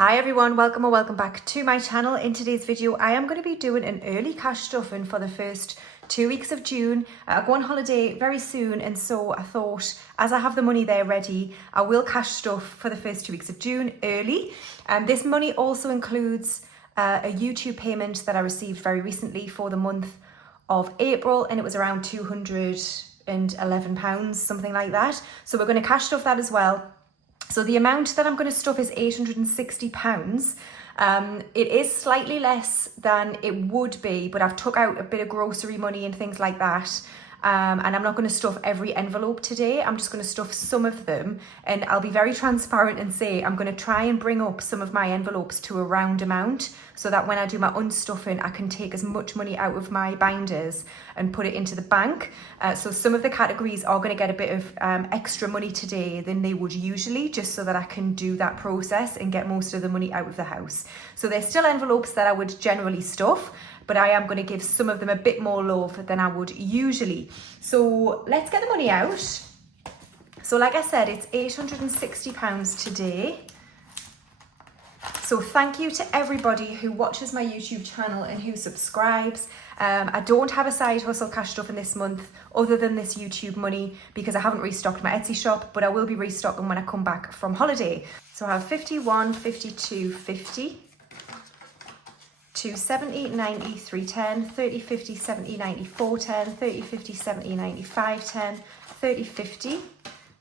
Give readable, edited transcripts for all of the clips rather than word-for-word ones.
Hi everyone, welcome or welcome back to my channel. In today's video, I am going to be doing an early cash stuffing for the first 2 weeks of June. I go on holiday very soon, and so I thought as I have the money there ready, I will cash stuff for the first 2 weeks of June early. This money also includes a YouTube payment that I received very recently for the month of April, and it was around £211, something like that. So we're going to cash stuff that as well. So the amount that I'm going to stuff is £860. It is slightly less than it would be, but I've took out a bit of grocery money and things like that. And I'm not going to stuff every envelope today. I'm just going to stuff some of them, and I'll be very transparent and say I'm going to try and bring up some of my envelopes to a round amount so that when I do my unstuffing, I can take as much money out of my binders and put it into the bank. So some of the categories are going to get a bit of extra money today than they would usually, just so that I can do that process and get most of the money out of the house. So there's still envelopes that I would generally stuff, but I am going to give some of them a bit more love than I would usually. So let's get the money out. So like I said, it's £860 today. So thank you to everybody who watches my YouTube channel and who subscribes. I don't have a side hustle cash stuff in this month other than this YouTube money because I haven't restocked my Etsy shop, but I will be restocking when I come back from holiday. So I have 51, 52, 50. 2, 70, 90, 310, 30, 50, 70, 90, 410, 30, 50, 70, 90, 510, 30, 50,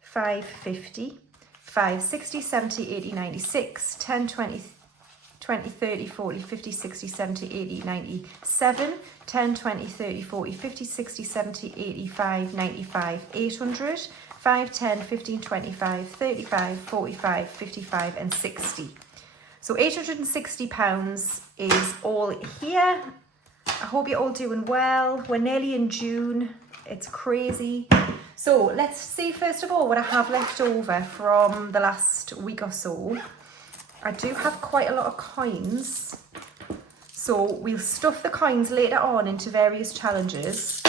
550, 5, 60, 70, 80, 96, 10, 20, 20, 30, 40, 50, 60, 70, 80, 97, 10, 20, 30, 40, 50, 60, 70, 85, 95, 800, 5, 10, 15, 25, 35, 45, 55 and 60. So £860 is all here. I hope you're all doing well. We're nearly in June. It's crazy. So let's see first of all what I have left over from the last week or so. I do have quite a lot of coins. So we'll stuff the coins later on into various challenges.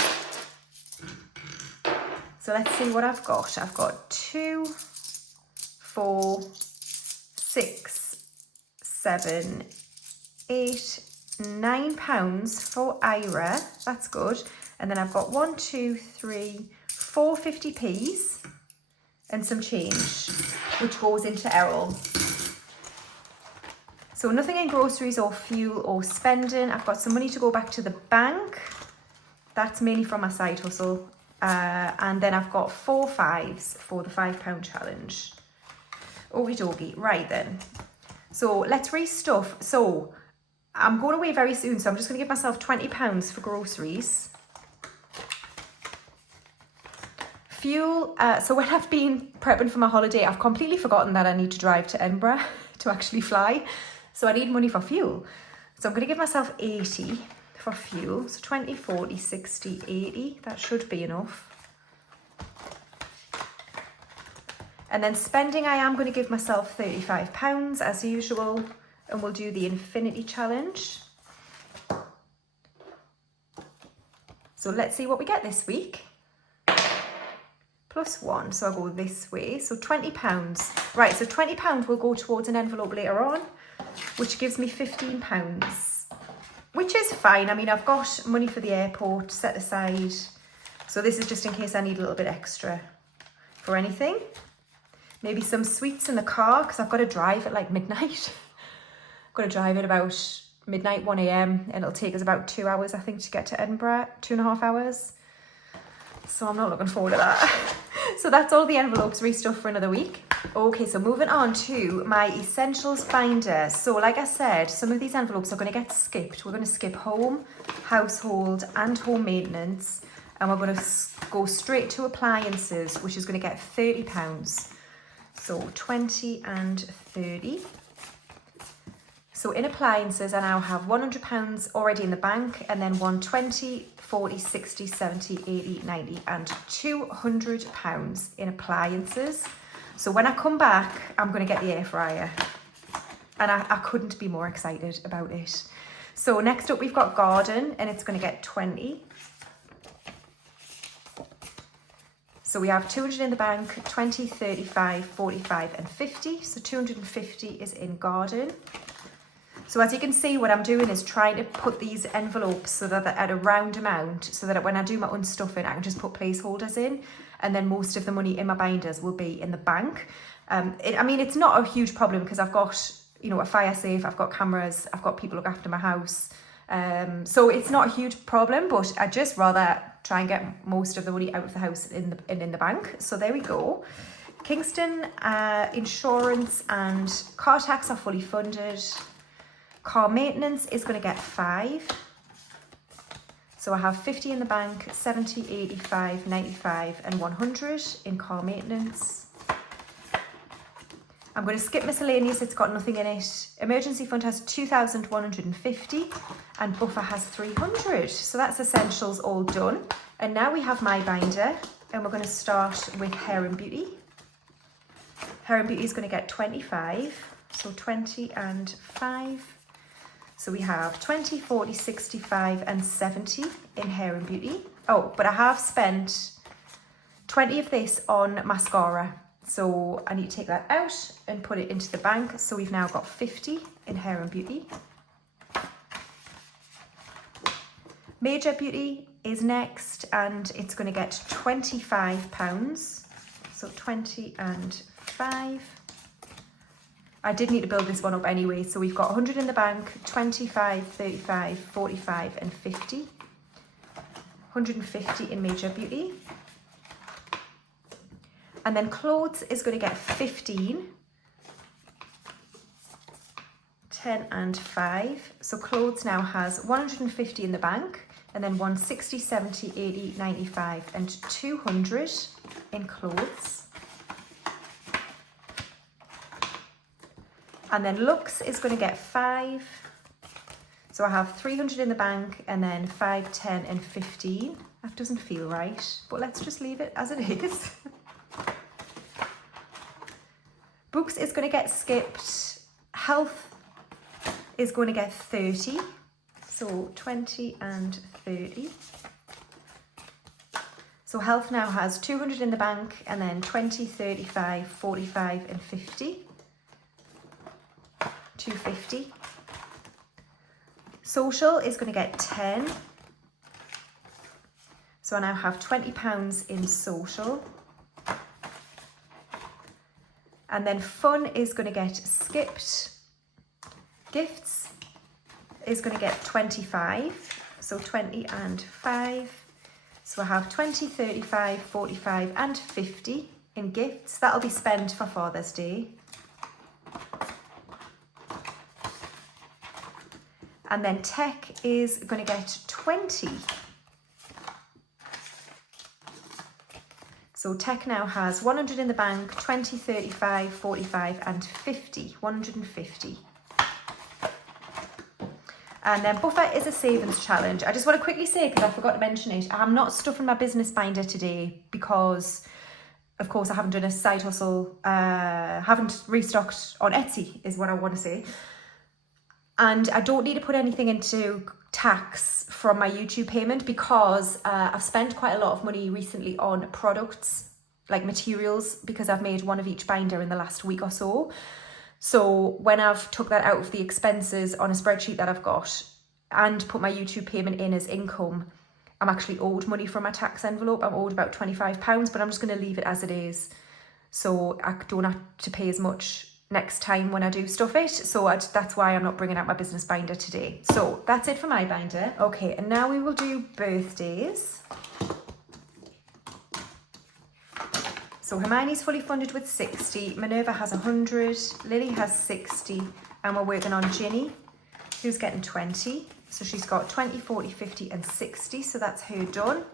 So let's see what I've got. I've got 2, 4, 6, 7, 8, £9 for Ira. That's good. And then I've got 1, 2, 3, 4 50p's and some change, which goes to Errol. So nothing in groceries or fuel or spending. I've got some money to go back to the bank. That's mainly from my side hustle. And then I've got 4 5s for the £5 challenge. Okie dokie. Right then. So let's restuff. So I'm going away very soon, so I'm just going to give myself £20 for groceries. Fuel. So when I've been prepping for my holiday, I've completely forgotten that I need to drive to Edinburgh to actually fly. So I need money for fuel. So I'm going to give myself 80 for fuel. So 20, 40, 60, 80. That should be enough. And then spending, I am going to give myself £35 as usual, and we'll do the infinity challenge. So let's see what we get this week. +1, so I'll go this way. So £20. Right, so £20 will go towards an envelope later on, which gives me £15, which is fine. I mean, I've got money for the airport set aside. So this is just in case I need a little bit extra for anything. Maybe some sweets in the car because I've got to drive at like midnight. I've got to drive at about midnight, 1 a.m. and it'll take us about 2 hours, I think, to get to Edinburgh, 2.5 hours. So I'm not looking forward to that. So that's all the envelopes restuffed for another week. Okay, so moving on to my essentials binder. So like I said, some of these envelopes are going to get skipped. We're going to skip home, household and home maintenance. And we're going to go straight to appliances, which is going to get £30. So 20 and 30. So in appliances, I now have £100 already in the bank, and then 120, 40, 60, 70, 80, 90 and £200 in appliances. So when I come back, I'm going to get the air fryer. And I couldn't be more excited about it. So next up, we've got garden, and it's going to get 20. So we have 200 in the bank, 20, 35, 45 and 50. So 250 is in garden. So as you can see, what I'm doing is trying to put these envelopes so that they're at a round amount, so that when I do my unstuffing, I can just put placeholders in, and then most of the money in my binders will be in the bank. I mean, it's not a huge problem because I've got, you know, a fire safe, I've got cameras, I've got people look after my house. So it's not a huge problem, but I just rather try and get most of the money out of the house in the bank. So there we go. Kingston insurance and car tax are fully funded. Car maintenance is going to get 5. So I have 50 in the bank, 70, 85, 95 and 100 in car maintenance. I'm going to skip miscellaneous, it's got nothing in it. Emergency fund has 2,150 and buffer has 300. So that's essentials all done. And now we have my binder, and we're going to start with hair and beauty. Hair and beauty is going to get 25. So 20 and 5. So we have 20, 40, 65 and 70 in hair and beauty. Oh, but I have spent 20 of this on mascara. So I need to take that out and put it into the bank. So we've now got 50 in hair and beauty. Major beauty is next, and it's going to get £25. So 20 and 5. I did need to build this one up anyway. So we've got 100 in the bank, 25, 35, 45 and 50. 150 in major beauty. And then clothes is going to get 15. 10 and 5. So clothes now has 150 in the bank, and then 160, 70, 80, 95 and 200 in clothes. And then looks is going to get 5. So I have 300 in the bank, and then 5, 10 and 15. That doesn't feel right, but let's just leave it as it is. Books is going to get skipped. Health is going to get 30. So 20 and 30. So health now has 200 in the bank, and then 20, 35, 45 and 50. 250. Social is going to get 10. So I now have £20 in social. And then fun is going to get skipped. Gifts is going to get 25. So 20 and 5. So I have 20, 35, 45 and 50 in gifts. That'll be spent for Father's Day. And then tech is going to get 20. So tech now has 100 in the bank, 20, 35, 45 and 50. 150. And then buffer is a savings challenge. I just want to quickly say, because I forgot to mention it, I'm not stuffing my business binder today because, of course, I haven't done a side hustle, haven't restocked on Etsy is what I want to say. And I don't need to put anything into tax from my YouTube payment because I've spent quite a lot of money recently on products, like materials, because I've made one of each binder in the last week or so. So when I've took that out of the expenses on a spreadsheet that I've got and put my YouTube payment in as income, I'm actually owed money from my tax envelope. I'm owed about £25, but I'm just going to leave it as it is. So I don't have to pay as much next time when I do stuff it. So that's why I'm not bringing out my business binder today. So that's it for my binder. Okay, and now we will do birthdays. So Hermione's fully funded with 60, Minerva has 100, Lily has 60, and we're working on Ginny, who's getting 20. So she's got 20, 40, 50 and 60, so that's her done.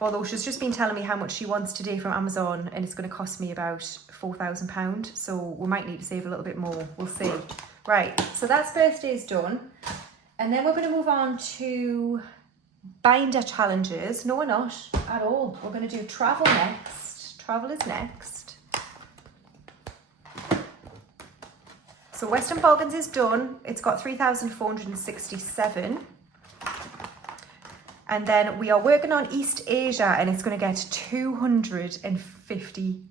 Although she's just been telling me how much she wants today from Amazon, and it's going to cost me about £4,000, so we might need to save a little bit more, we'll see. Right, so that's birthdays done, and then we're going to move on to binder challenges. No, we're not at all. We're going to do travel next. Travel is next. So Western Balkans is done. It's got 3,467. And then we are working on East Asia, and it's going to get £250.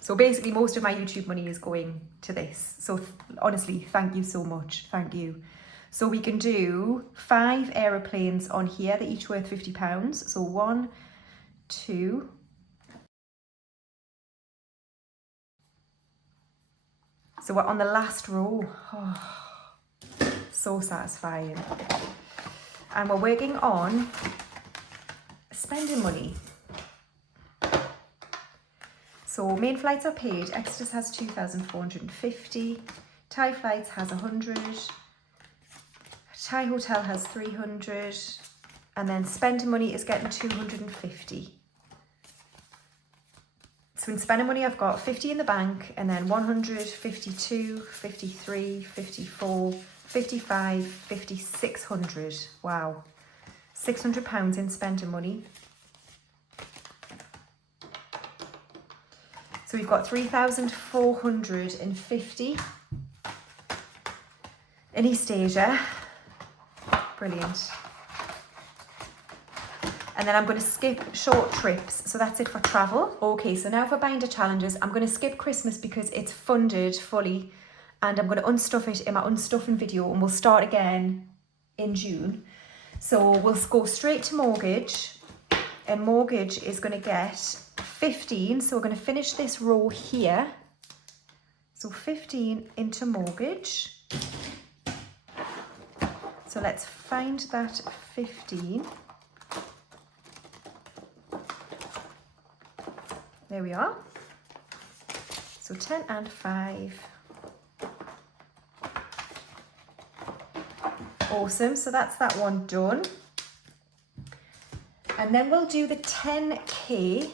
So basically most of my YouTube money is going to this. So honestly, thank you so much. Thank you. So we can do 5 aeroplanes on here. They're each worth £50. So 1, 2. So we're on the last row. Oh, so satisfying. And we're working on spending money. So main flights are paid. Extras has 2,450. Thai flights has 100. Thai hotel has 300. And then spending money is getting 250. So in spending money, I've got 50 in the bank, and then 100, 52, 53, 54, 55, 50, 600. Wow. £600 in spending money. So we've got 3,450 in East Asia. Brilliant. And then I'm going to skip short trips. So that's it for travel. Okay, so now for binder challenges, I'm going to skip Christmas because it's funded fully. And I'm going to unstuff it in my unstuffing video, and we'll start again in June. So we'll go straight to mortgage. And mortgage is going to get 15. So we're going to finish this row here. So 15 into mortgage. So let's find that 15. There we are. So 10 and 5. Awesome. So that's that one done. And then we'll do the 10K.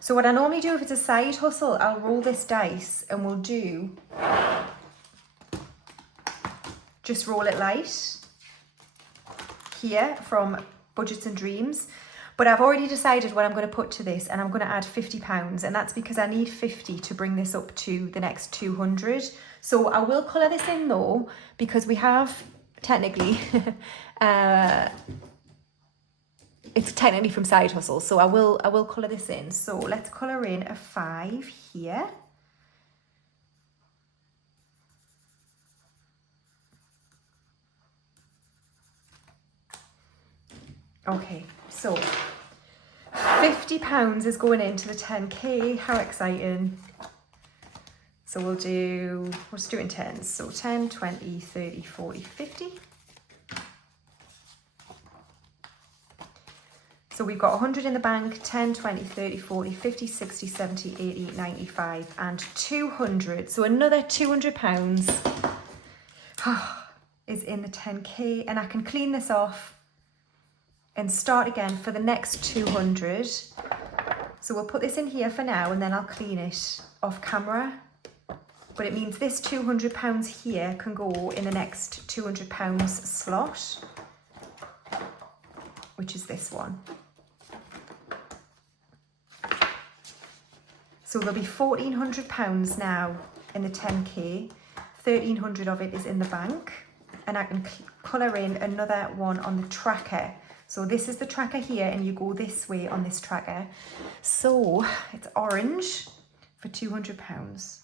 So what I normally do if it's a side hustle, I'll roll this dice and we'll do, just roll it light here from Budgets and Dreams. But I've already decided what I'm going to put to this, and I'm going to add £50, and that's because I need 50 to bring this up to the next 200. So I will colour this in though, because we have technically, it's technically from Side Hustle, so I will colour this in. So let's colour in a 5 here. Okay, so £50 is going into the 10K. How exciting. So we'll just do it in tens. So 10, 20, 30, 40, 50. So we've got 100 in the bank, 10, 20, 30, 40, 50, 60, 70, 80, 95, and 200. So another £200 is in the 10K, and I can clean this off and start again for the next 200. So we'll put this in here for now, and then I'll clean it off camera. But it means this £200 here can go in the next £200 slot, which is this one. So there'll be £1,400 now in the 10K. 1,300 of it is in the bank, and I can colour in another one on the tracker. So this is the tracker here, and you go this way on this tracker. So it's orange for £200.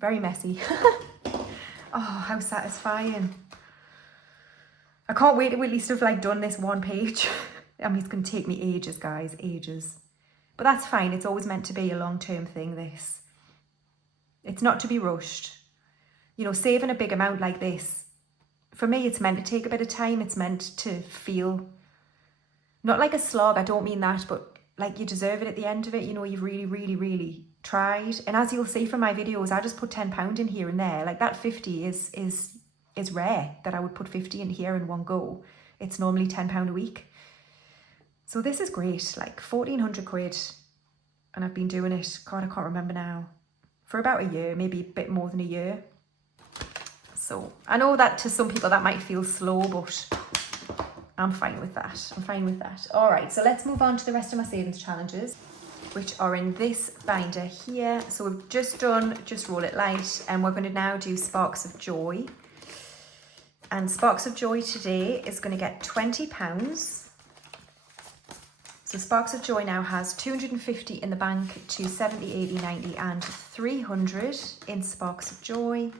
Very messy. Oh, how satisfying. I can't wait to at least have like done this one page. I mean, it's going to take me ages, guys, ages. But that's fine. It's always meant to be a long-term thing, this. It's not to be rushed. You know, saving a big amount like this, for me, it's meant to take a bit of time. It's meant to feel, not like a slog, I don't mean that, but like you deserve it at the end of it. You know, you've really, really, really tried. And as you'll see from my videos, I just put £10 in here and there. Like that 50 is rare that I would put 50 in here in one go. It's normally £10 a week. So this is great, like 1,400 quid. And I've been doing it, God, I can't remember now, for about a year, maybe a bit more than a year. So I know that to some people that might feel slow, but I'm fine with that. I'm fine with that. All right, so let's move on to the rest of my savings challenges. which are in this binder here. So we've just done Just Roll It Light, and we're going to now do Sparks of Joy. And Sparks of Joy today is going to get £20. So Sparks of Joy now has 250 in the bank to 70, 80, 90 and 300 in Sparks of Joy.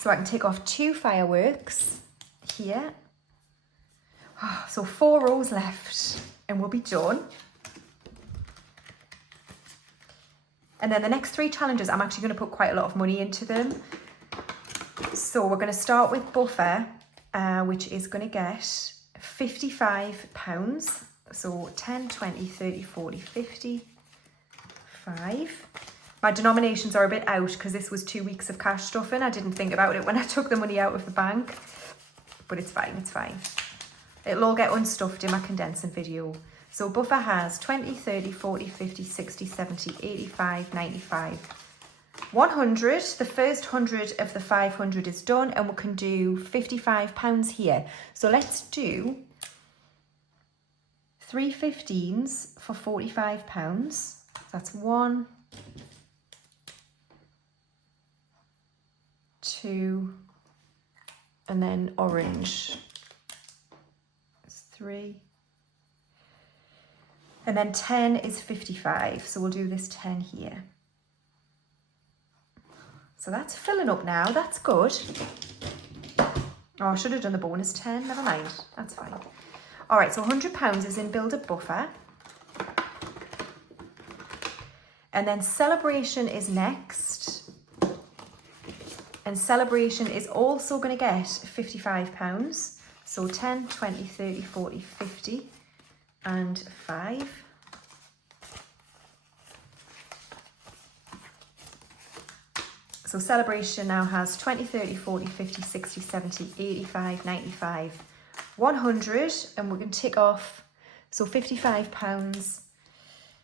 So I can take off 2 fireworks here. Oh, so 4 rows left and we'll be done. And then the next 3 challenges, I'm actually going to put quite a lot of money into them. So we're going to start with Buffer, which is going to get £55. So 10, 20, 30, 40, 50, 5. My denominations are a bit out because this was 2 weeks of cash stuffing. I didn't think about it when I took the money out of the bank, but it's fine, it's fine. It'll all get unstuffed in my condensing video. So Buffer has 20, 30, 40, 50, 60, 70, 85, 95, 100. The first 100 of the 500 is done, and we can do £55 here. So let's do 3 15s for £45. That's 1, 2, and then orange. That's 3. And then 10 is 55. So we'll do this 10 here. So that's filling up now, that's good. Oh, I should have done the bonus 10, never mind, that's fine. All right, so £100 is in Build a Buffer. And then Celebration is next. And Celebration is also going to get £55. So 10, 20, 30, 40, 50 and 5. So Celebration now has 20, 30, 40, 50, 60, 70, 85, 95, 100. And we're going to tick off, so £55,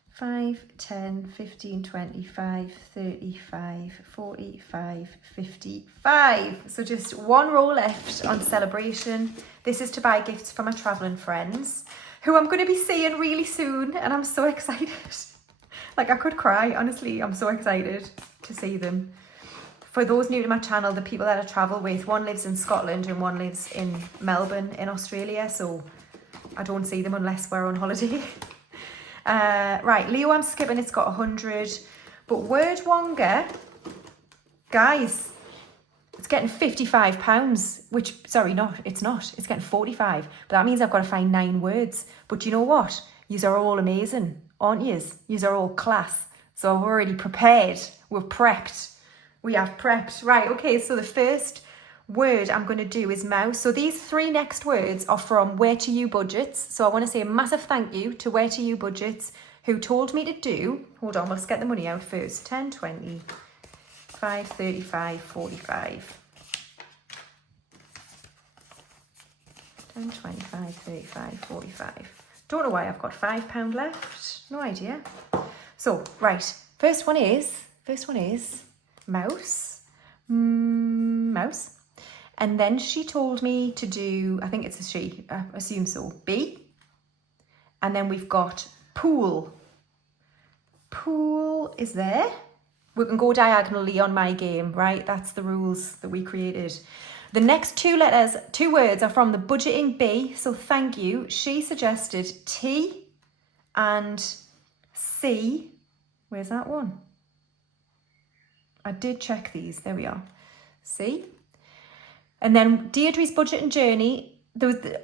5, 10, 15, 25, 35, 45, 55. So just 1 row left on Celebration. This is to buy gifts for my travelling friends, who I'm going to be seeing really soon. And I'm so excited. Like I could cry, honestly. I'm so excited to see them. For those new to my channel, the people that I travel with, one lives in Scotland and one lives in Melbourne in Australia. So I don't see them unless we're on holiday. Right, Leo, I'm skipping. It's got 100. But word wonga, guys, it's getting £55. Which, sorry, it's not. It's getting 45. But that means I've got to find 9 words. But you know what? Yous are all amazing, aren't yous? Yous are all class. So I've already prepared. We're prepped. We have prepped. Right, okay, so the first word I'm going to do is mouse. So these 3 next words are from Where To You Budgets. So I want to say a massive thank you to Where To You Budgets, who told me to do, hold on, let's get the money out first, 10, 20, 5, 35, 45. 10, 25, 35, 45. Don't know why I've got £5 left. No idea. So, right, first one is mouse. Mouse. And then she told me to do, I think it's a she, I assume so, B. And then we've got pool. Pool is there. We can go diagonally on my game, right? That's the rules that we created. The next 2 words are from the budgeting B, so thank you. She suggested T and C. Where's that one? I did check these. There we are. See? And then Deirdre's Budget and Journey.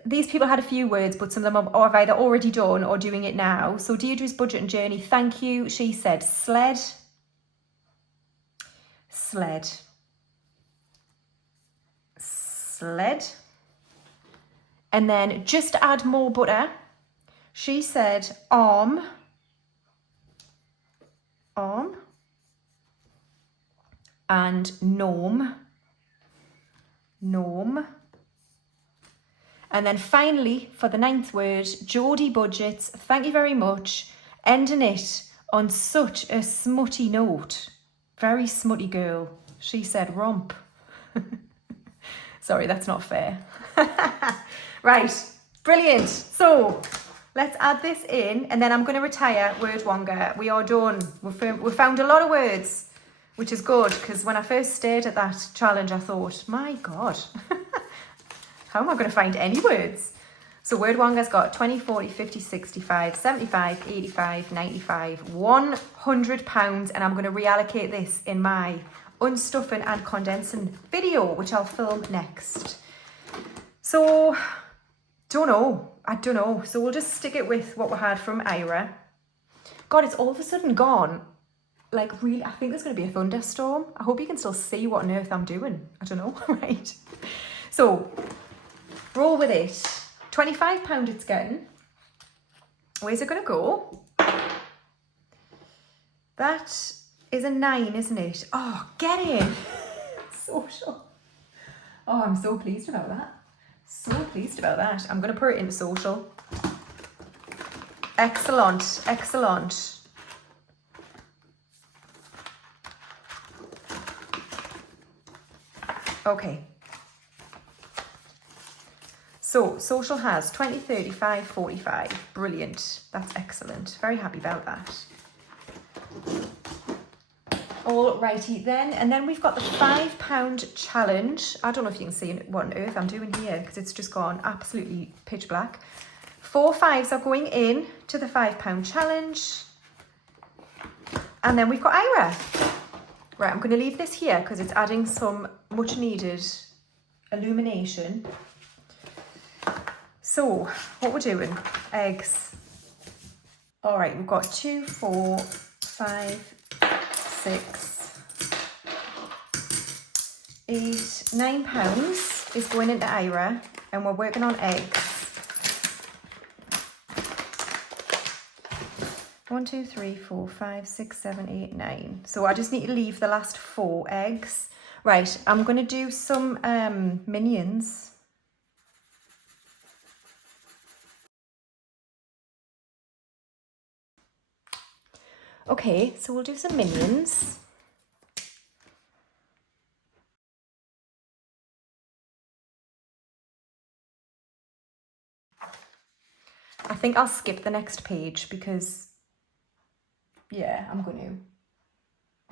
These people had a few words, but some of them have either already done or doing it now. So Deirdre's Budget and Journey, thank you. She said sled. Sled. Sled. And then just to add more butter, she said arm. Arm. And norm. Norm. And then finally, for the 9th word, Geordie Budgets, thank you very much. Ending it on such a smutty note. Very smutty girl. She said romp. Sorry, that's not fair. Right, brilliant. So Let's add this in, and then I'm going to retire word wonga. We are done. We've found a lot of words, which is good, because when I first stared at that challenge, I thought, my God, how am I going to find any words? So word wonga's got 20, 40, 50, 65, 75, 85, 95, £100, and I'm going to reallocate this in my unstuffing and condensing video, which I'll film next. So, I don't know. So we'll just stick it with what we had from Ira. God, it's all of a sudden gone. Like, really, I think there's going to be a thunderstorm. I hope you can still see what on earth I'm doing. I don't know, right? So, roll with it. £25 it's getting. Where's it going to go? That is a 9, isn't it? Oh, get in. Social. Oh, I'm so pleased about that. So pleased about that. I'm going to put it into social. Excellent, excellent. Okay. So social has 20, 35, 45. Brilliant. That's excellent. Very happy about that. All righty then, and then we've got the £5 challenge. I don't know if you can see what on earth I'm doing here, because it's just gone absolutely pitch black. 4 5s are going in to the £5 challenge, and then we've got Ira. Right, I'm going to leave this here because it's adding some much needed illumination. So what we're doing, eggs. All right, we've got 2, 4, 5, 6, 8, £9 is going into Ira, and we're working on eggs. 1, 2, 3, 4, 5, 6, 7, 8, 9. So I just need to leave the last 4 eggs. Right, I'm going to do some minions. Okay, so we'll do some minions. I think I'll skip the next page because, yeah, I'm going to.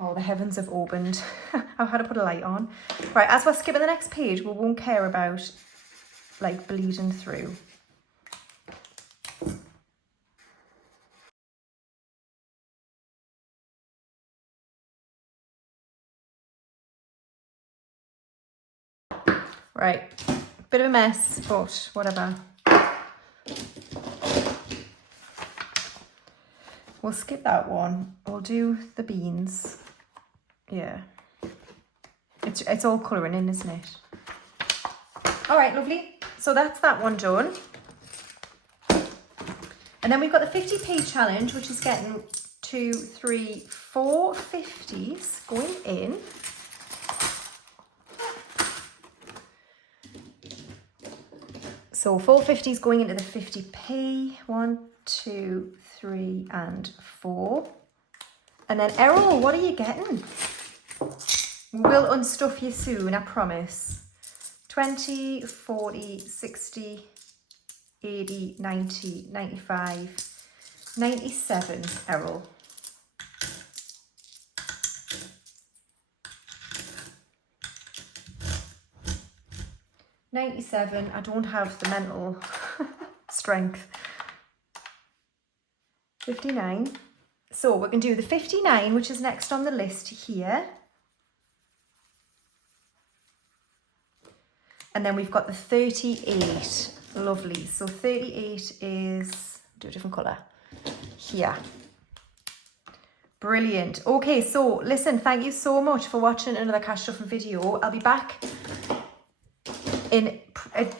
Oh, the heavens have opened. I've had to put a light on. Right, as we're skipping the next page, we won't care about, like, bleeding through. Right, bit of a mess, but whatever. We'll skip that one. We'll do the beans. Yeah. It's all colouring in, isn't it? All right, lovely. So that's that one done. And then we've got the 50p challenge, which is getting 2, 3, 4 50s going in. So 4 50s going into the 50p. 1, 2, 3, and 4. And then Errol, what are you getting? We'll unstuff you soon, I promise. 20, 40, 60, 80, 90, 95, 97, Errol. $97, I don't have the mental strength. 59. So we can do the 59, which is next on the list here. And then we've got the 38. Lovely. So 38 is, do a different colour. Here. Brilliant. Okay, so listen, thank you so much for watching another cash stuffing video. I'll be back in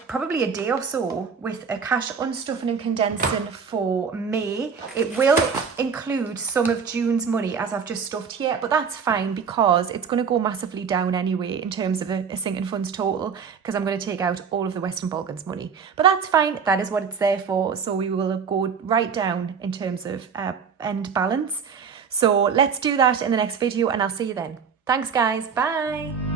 probably a day or so with a cash unstuffing and condensing for May. It will include some of June's money as I've just stuffed here, but that's fine because it's going to go massively down anyway in terms of a sinking funds total, because I'm going to take out all of the Western Balkans money. But that's fine, that is what it's there for. So we will go right down in terms of end balance. So let's do that in the next video and I'll see you then. Thanks guys, bye.